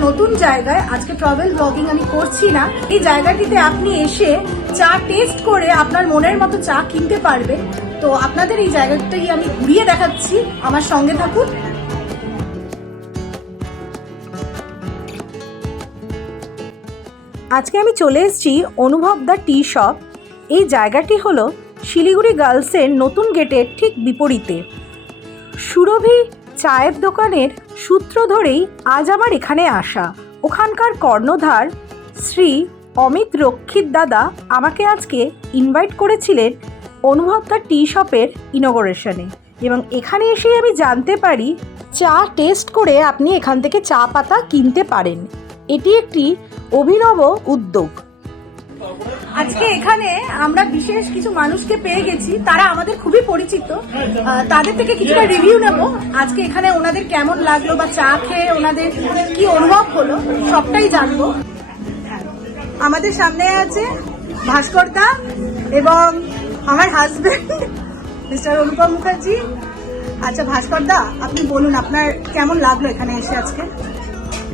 নতুন জায়গায়। আজকে ট্রাভেল ব্লগিং আমি করছি না। এই জায়গাটিতে আপনি এসে চা টেস্ট করে আপনার মনের মতো চা কিনতে পারবেন। তো আপনাদের এই জায়গাটাই আমি ঘুরিয়ে দেখাচ্ছি। আমার সঙ্গে থাকুন। আজকে আমি চলে এসেছি অনুভব দ্য টি শপ। এই জায়গাটি হলো শিলিগুড়ি গার্লসের নতুন গেটের ঠিক বিপরীতে। সুরভি চায়ের দোকানের সূত্র ধরেই আজ আমার এখানে আসা। ওখানকার কর্ণধার শ্রী অমিত রক্ষিত দাদা আমাকে আজকে ইনভাইট করেছিলেন অনুভব দ্য টি শপের ইনগরেশনে এবং এখানে এসেই আমি জানতে পারি, চা টেস্ট করে আপনি এখান থেকে চা পাতা কিনতে পারেন। এটি একটি অভিনব উদ্যোগ। আজকে এখানে আমরা বিশেষ কিছু মানুষকে পেয়ে গেছি, তারা আমাদের খুবই পরিচিত। তাদের থেকে কিছুটা রিভিউ নেব। আজকে এখানে ওনাদের কেমন লাগল বা চা খেয়ে ওনাদের কি অনুভব হলো, সবটাই জানব। আমাদের সামনে আছে ভাস্কর দা এবং আমার হাজবেন্ড মিস্টার অনুপম মুখার্জি। আচ্ছা ভাস্কর দা, আপনি বলুন, আপনার কেমন লাগল এখানে এসে আজকে?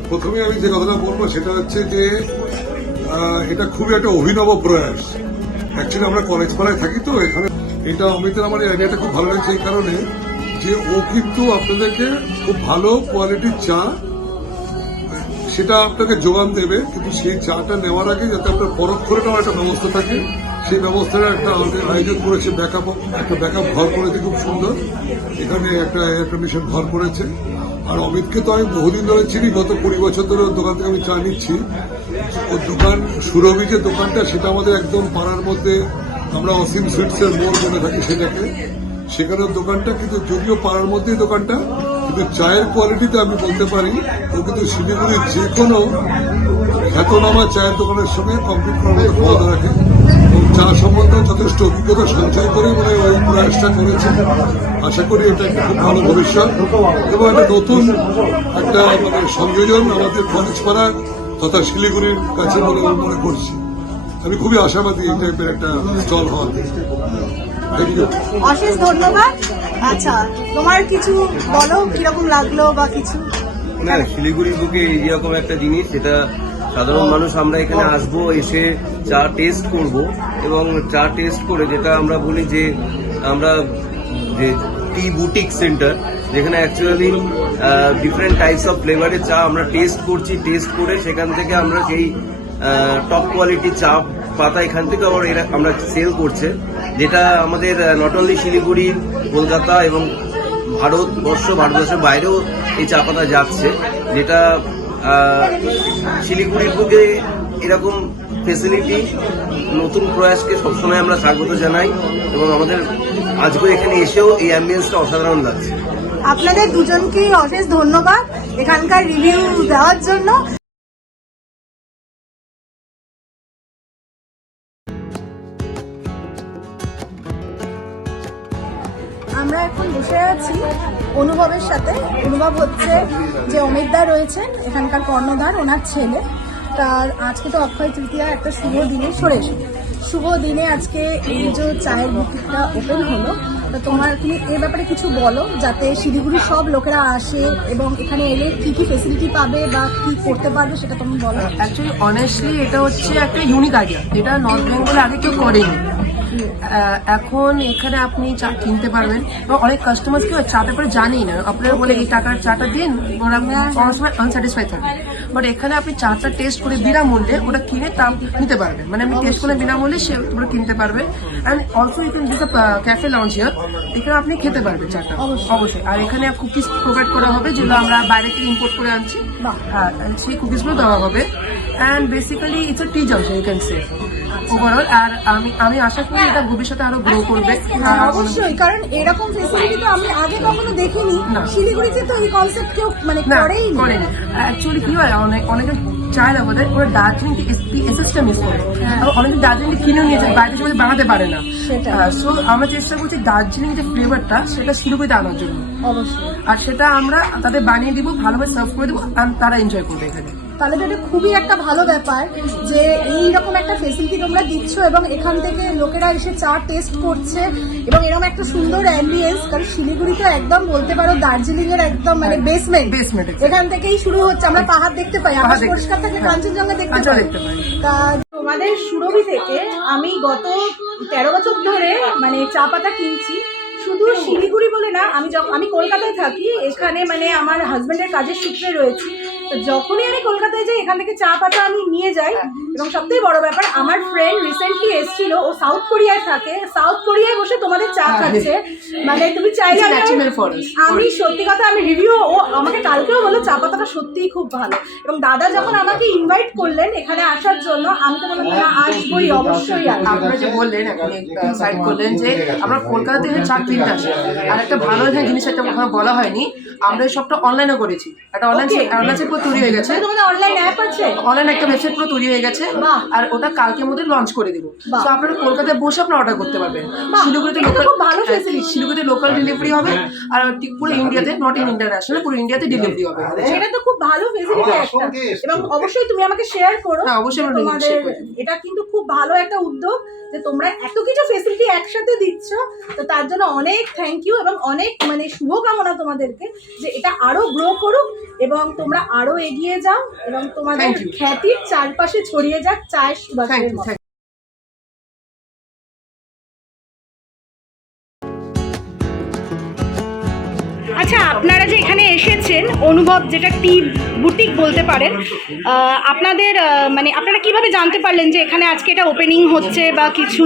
প্রথমে আমি যে কথাটা বলব, সেটা হচ্ছে যে এটা খুবই একটা অভিনব প্রয়াস। অ্যাকচুয়ালি আমরা কলেজ পাড়ায় থাকি তো, এখানে এটা অমিতের আমার আইডিয়াটা খুব ভালো লাগছে এই কারণে যে ও কিন্তু আপনাদেরকে খুব ভালো কোয়ালিটির চা, সেটা আপনাকে যোগান দেবে, কিন্তু সেই চাটা নেওয়ার আগে যাতে আপনার পরখ করে নেওয়ার একটা ব্যবস্থা থাকে। সেই ব্যবস্থাটা একটা আয়োজন করেছে ব্যাকআপ একটা ব্যাকআপ ঘর করেছে খুব সুন্দর। এখানে একটা এয়ার কন্ডিশন ঘর করেছে। আর অমিতকে তো আমি বহুদিন ধরে চিনি, গত কুড়ি বছর ধরে দোকান থেকে আমি চা নিচ্ছি। ওর দোকান সুরভি যে দোকানটা, সেটা আমাদের একদম পাড়ার মধ্যে আমরা অসীম সুইটসের মোড় বলে থাকি সেটাকে। সেখানে দোকানটা, কিন্তু যদিও পাড়ার মধ্যেই দোকানটা, কিন্তু চায়ের কোয়ালিটিতে আমি বলতে পারি, ও কিন্তু শিলিগুড়ির যে কোনো খ্যাতনামা চায়ের দোকানের সঙ্গে কমপ্লিট করার মতো ক্ষমতা রাখে। এবং চা সম্বন্ধে যথেষ্ট অভিজ্ঞতা সঞ্চয় করে মানে ওই প্রয়াসটা করেছে। আশা করি এটা একটা খুব ভালো ভবিষ্যৎ। এবং একটা নতুন একটা মানে সংযোজন আমাদের কলেজ পাড়ার তথা শিলিগুড়ির কাছে বলে আমি মনে করছি। আমি খুবই আশাবাদী এই টাইপের একটা স্টল হওয়ার। অশেষ ধন্যবাদ। আচ্ছা তোমার কিছু বলো কীরকম লাগল বা কিছু? না শিলিগুড়ির বুকে এইরকম একটা জিনিস যেটা সাধারণ মানুষ আমরা এখানে আসব এসে চা টেস্ট করব এবং চা টেস্ট করে যেটা আমরা বলি যে আমরা যে টি বুটিক সেন্টার যেখানে অ্যাকচুয়ালি ডিফারেন্ট টাইপস অফ ফ্লেভারের চা আমরা টেস্ট করছি টেস্ট করে সেখান থেকে আমরা সেই টপ কোয়ালিটির চা পাতা এখান থেকে আবার এরা, আমরা সেল করছে। যেটা আমাদের নট অনলি শিলিগুড়ি, কলকাতা এবং ভারতবর্ষ ভারতবর্ষের বাইরেও এই চা পাতা যাচ্ছে। যেটা শিলিগুড়ির বুকে এরকম ফেসিলিটি নতুন প্রয়াসকে সবসময় আমরা স্বাগত জানাই এবং আমাদের আজকে এখানে এসেও এই অ্যাম্বিয়েন্সটা অসাধারণ লাগছে। আপনাদের দুজনকেই অশেষ ধন্যবাদ এখানকার রিভিউ দেওয়ার জন্য। আমরা এখন বসে আছি অনুভবের সাথে। অনুভব হচ্ছে যে অমিতদা রয়েছেন, এখানকার কর্ণধার, ওনার ছেলে। তার আজকে তো অক্ষয় তৃতীয়া, একটা শুভ দিনে সরে শুভ দিনে আজকে এই যে চায়ের বুকিংটা ওপেন হলো তা তোমার তুমি এ ব্যাপারে কিছু বলো যাতে শিলিগুড়ির সব লোকেরা আসে এবং এখানে এলে কি কি ফেসিলিটি পাবে বা কি করতে পারবে সেটা তুমি বলো। অ্যাকচুয়ালি অনেস্টলি এটা হচ্ছে একটা ইউনিক আইডিয়া যেটা নর্থ বেঙ্গলে আগে কেউ করেনি। এখন এখানে আপনি চা কিনতে পারবেন এবং অনেক কাস্টমার কি চা ব্যাপারে জানেই না। আপনারা বলে এই টাকার চাটা দিন ওরা অনেক সময় আনস্যাটিসফাই থাকে। বাট এখানে আপনি চাটা টেস্ট করে বিনামূল্যে ওটা কিনে তা নিতে পারবেন। মানে আপনি টেস্ট করে বিনামূল্যে সে ওটা কিনতে পারবে and also you can this cafe launch here এখানে আপনি খেতে পারবেন চাটা। অবশ্যই। আর এখানে কুকিজ প্রোভাইড করা হবে যেগুলো আমরা বাইরে থেকে ইম্পোর্ট করে আনছি। হ্যাঁ সেই কুকিজগুলো দেওয়া হবে। And basically it's a tea junction you can say overall আর আমি আমি আশা করি এটা ভবিষ্যতে আরও গ্রো করবে। হ্যাঁ, অবশ্যই। কারণ এরকম ফেসিলিটি তো আমি আগে কখনো দেখিনি। শিলিগুড়িতে তো এই কনসেপ্ট কেউ মানে করেই না। অ্যাকচুয়ালি কি হয় অনেক অনেকে চায় না বোধহয় ওরা দার্জিলিং এসএসটা মিস করে। অনেকে দার্জিলিং কিনে নিয়ে যায় বাইরে সময় বানাতে পারে না। সো আমরা চেষ্টা করছি দার্জিলিং যে ফ্লেভারটা সেটা শিলিগুড়িতে আনার জন্য। অবশ্যই। আর সেটা আমরা তাদের বানিয়ে দিব ভালোভাবে সার্ভ করে দেবো আর তারা এনজয় করবে এখানে। তাহলে তো এটা খুবই একটা ভালো ব্যাপার যে এই রকম একটা ফেসিলিটি তোমরা দিচ্ছ এবং এখান থেকে লোকেরা এসে চা টেস্ট করছে এবং এরকম একটা সুন্দর অ্যাম্বিয়েন্স কারণ শিলিগুড়ি তো একদম বলতে পারো দার্জিলিং এর একদম মানে বেসমেন্ট exactly. এখান থেকেই শুরু হচ্ছে আমরা পাহাড় দেখতে পাই আকাশ পরিষ্কার থাকলে কাঞ্চনজঙ্ঘা দেখতে কাঞ্চন পাই দেখতে পাই। তা তোমাদের সুরভি থেকে আমি গত তেরো বছর ধরে মানে চা পাতা কিনছি শুধু শিলিগুড়ি বলে না আমি যখন আমি কলকাতায় থাকি এখানে মানে আমার হাজব্যান্ডের কাজের সূত্রে রয়েছি যখনই আমি কলকাতায় যাই এখান থেকে চা পাতা আমি নিয়ে যাই। এবং সবথেকে বড় ব্যাপার আমার ফ্রেন্ড রিসেন্টলি এসেছিল ও সাউথ কোরিয়ায় থাকে। সাউথ কোরিয়ায় বসে তোমাদের চা খাচ্ছে। মানে তুমি চাইলে আমি- সত্যি কথা আমি রিভিউ ও আমাকে কালকেও বলো চা পাতাটা সত্যিই খুব ভালো। এবং দাদা যখন আমাকে ইনভাইট করলেন এখানে আসার জন্য আমি তো বললাম না আসবোই অবশ্যই আপনারা যে বললেন এখন সাইড করলেন যে আমরা কলকাতা থেকে চা কিনতে আসি। আর একটা ভালো এখানে জিনিস একটা ওখানে বলা হয়নি আমরা এই সবটা অনলাইনে করেছি। একটা অনলাইন. অনলাইন পুরো তৈরি হয়ে গেছে। আচ্ছা তোমাদের অনলাইন অ্যাপ আছে অনলাইন একটা ওয়েবসাইট পুরো তৈরি হয়ে গেছে। আর ওটা কালকের মধ্যে লঞ্চ করে দিব। তো আপনারা কলকাতায় বসে আপনারা অর্ডার করতে পারবেন। শিলিগুড়িতে লোকাল খুব ভালো facility। শিলিগুড়িতে লোকাল ডেলিভারি হবে আর পুরো ইন্ডিয়াতে নট ইন ইন্টারন্যাশনাল পুরো ইন্ডিয়াতে ডেলিভারি হবে। এটা তো খুব ভালো ফেসিলিটি একটা। এবং অবশ্যই তুমি আমাকে শেয়ার করো হ্যাঁ, অবশ্যই আমরা তোমাদের। এটা কিন্তু খুব ভালো একটা উদ্যোগ যে তোমরা এত কিছু ফেসিলিটি একসাথে দিচ্ছ। তো তার জন্য অনেক থ্যাংক ইউ এবং অনেক মানে শুভকামনা তোমাদেরকে যে এটা আরও গ্রো করুক এবং তোমরা আরও এগিয়ে যাও এবং তোমাদের খ্যাতির চারপাশে ছড়িয়ে যাক চায়ের থ্যাংক সুবাসের আচ্ছা আপনারা যে এখানে এসেছেন অনুভব যেটা টি বুটিক বলতে পারেন আপনাদের মানে আপনারা কীভাবে জানতে পারলেন যে এখানে আজকে এটা ওপেনিং হচ্ছে বা কিছু?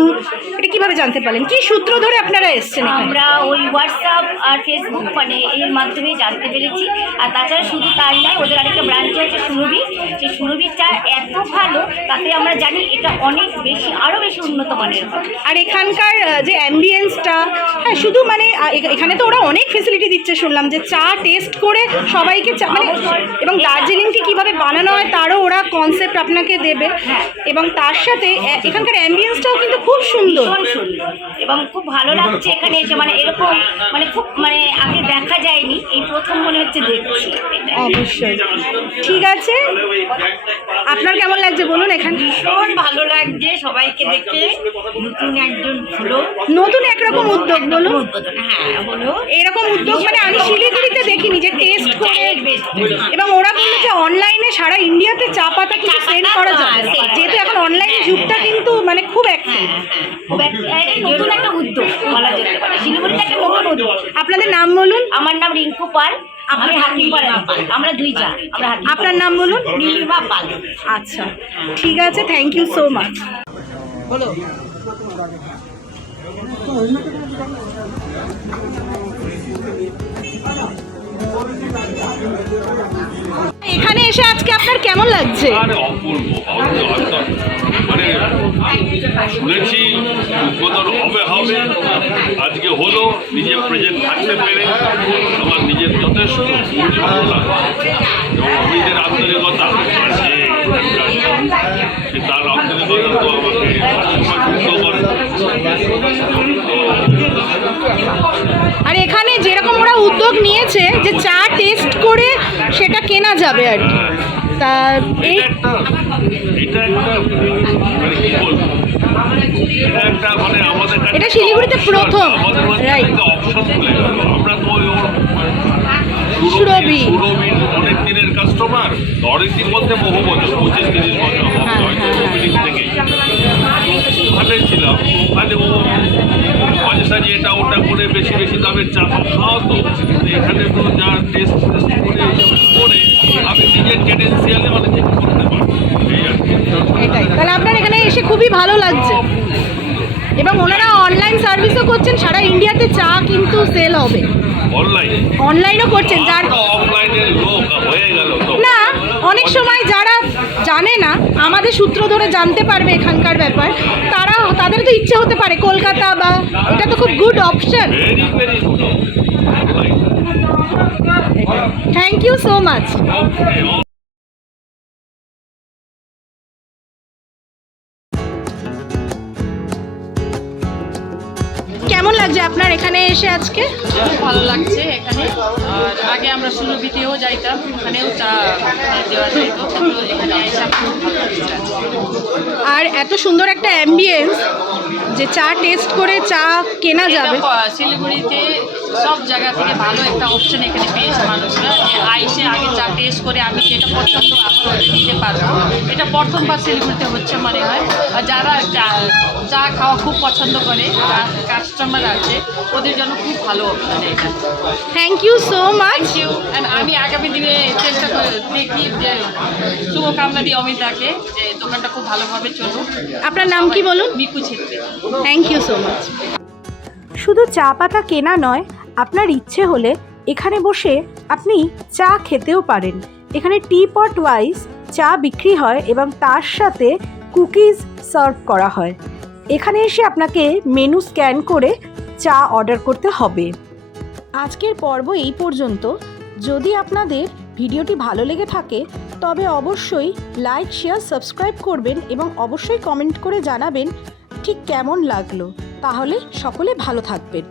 এটা কীভাবে জানতে পারলেন? কি সূত্র ধরে আপনারা এসছেন আমরা ওই হোয়াটসঅ্যাপ আর ফেসবুক মানে এর মাধ্যমে জানতে পেরেছি। আর তাছাড়া শুধু তাই নয় ওদের আরেকটা ব্রাঞ্চ আছে সুরভি। সেই সুরভির চা এত ভালো তাতে আমরা জানি এটা অনেক বেশি আরও বেশি উন্নত মানের আর এখানকার যে অ্যাম্বিয়েন্সটা হ্যাঁ শুধু মানে এখানে তো ওরা অনেক ফেসিলিটি দিচ্ছে শুনলাম যে চা টেস্ট করে সবাইকে চা মানে এবং দার্জিলিংটি কীভাবে বানানো হয় তারও ওরা কনসেপ্ট আপনাকে দেবে। এবং তার সাথে এখানকার অ্যাম্বিয়েন্সটাও কিন্তু খুব সুন্দর। সুন্দর। এবং খুব ভালো লাগছে এখানে এসে। মানে এরকম মানে খুব মানে আগে দেখা যায়নি এই প্রথম মনে হচ্ছে দেখছি। অবশ্যই। ঠিক আছে। আপনার কেমন লাগছে বলুন এখানে? ভীষণ ভালো লাগছে সবাইকে দেখে। নতুন একজন হলো। নতুন একরকম উদ্যোগ বলুন। হ্যাঁ হলো। এরকম উদ্যোগ মানে আমি শিলিগুড়িতে দেখিনি যে টেস্ট করে এবং ওরা বলল যে অনলাইনে সারা ইন্ডিয়াতে চা পাতা কিন্তু সেন্ড করা যায় যেহেতু এখন। অনলাইন যুগটা হ্যাঁ। কিন্তু মানে খুব অ্যাক্টিভ হ্যাঁ হ্যাঁ খুব একটা নতুন একটা উদ্যোগ বলা যেতে পারে। শিলিগুড়িতে একটা নতুন উদ্যোগ। আপনাদের নাম বলুন? আমার নাম রিঙ্কু পাল আমি হাতিপাড়া আমরা দুই যা আমরা আপনার নাম বলুন? নীলিমা পাল। আচ্ছা ঠিক আছে থ্যাংক ইউ সো মাচ বলো। এখানে এসে আজকে আপনার কেমন লাগছে? মানে শুনেছি উদ্বোধন হবে হবে। আজকে হলো, নিজে প্রেজেন্ট থাকতে পেরে আমার নিজের যথেষ্ট ভালো লাগছে এবং অমিতের আন্তরিকতা আছে। তো আমাকে আর এখানে যেরকম ওরা উদ্যোগ নিয়েছে যে চা টেস্ট করে সেটা কেনা যাবে আর কি। তা এই এটা একটা মানে কি বলব শিলিগুড়িতে প্রথম, ওই সুরভি। অনেক দিনের কাস্টমার দিন বলতে বহু বছর পঁচিশ তিরিশ বছর হবে হ্যাঁ, হ্যাঁ, ওপেনিং থেকে ওখানে ছিলাম ওখানে ও মাঝে সাঝে এটা ওটা করে বেশি বেশি দামের চা খাওয়াতো কিন্তু এখানে তো যা টেস্ট টেস্ট করে করে আমি নিজের ক্যাডেন্সিয়ালে অনেক কিছু করতে পারি তাহলে আপনার এখানে এসে খুবই ভালো লাগছে। এবং ওনারা অনলাইন সার্ভিসও করছেন সারা ইন্ডিয়াতে চা কিন্তু সেল হবে। অনলাইন অনলাইনও করছেন যার অফলাইনের লোক। হয়ে না, অনেক সময় যারা জানে না, আমাদের সূত্র ধরে জানতে পারবে এখানকার ব্যাপার, তারা, তাদের তো ইচ্ছে হতে পারে, কলকাতা বা, এটা তো খুব good option thank you so much কেমন লাগছে আপনার এখানে এসে আজকে? ভালো লাগছে এখানে। আর আগে আমরা সুরভিতেও যাইতাম ওখানেও চা দেওয়া যেত এখানে এসে আর এত সুন্দর একটা অ্যাম্বিয়েন্স যে চা টেস্ট করে চা কেনা যাবে। শিলিগুড়িতে সব জায়গা থেকে ভালো একটা অপশন এখানে পেয়েছে মানুষরা যে আইসে আগে চা টেস্ট করে আমি যেটা পছন্দ আমার নিতে পারব। এটা প্রথমবার শিলিগুড়িতে হচ্ছে মনে হয়। আর যারা চা- চা খাওয়া খুব পছন্দ করে কাস্টমার আছে ওদের জন্য খুব ভালো অপশন এটা। Thank you so much you and আমি আগামী দিনে চেষ্টা করে দেখি যে শুভকামনা দিই অমিতাকে যে দোকানটা খুব ভালোভাবে চলুক। আপনার নাম কি বলুন? Miku Chhetri. Thank you so much শুধু চা পাতা কেনা নয় আপনার ইচ্ছে হলে এখানে বসে আপনি চা খেতেও পারেন। এখানে টি পট ওয়াইজ চা বিক্রি হয় এবং তার সাথে কুকিজ সার্ভ করা হয়। এখানে এসে আপনাকে মেনু স্ক্যান করে চা অর্ডার করতে হবে। আজকের পর্ব এই পর্যন্ত। যদি আপনাদের ভিডিওটি ভালো লেগে থাকে, তবে অবশ্যই লাইক শেয়ার সাবস্ক্রাইব করবেন এবং অবশ্যই কমেন্ট করে জানাবেন ঠিক কেমন লাগল। তাহলে সকলে ভালো থাকবেন।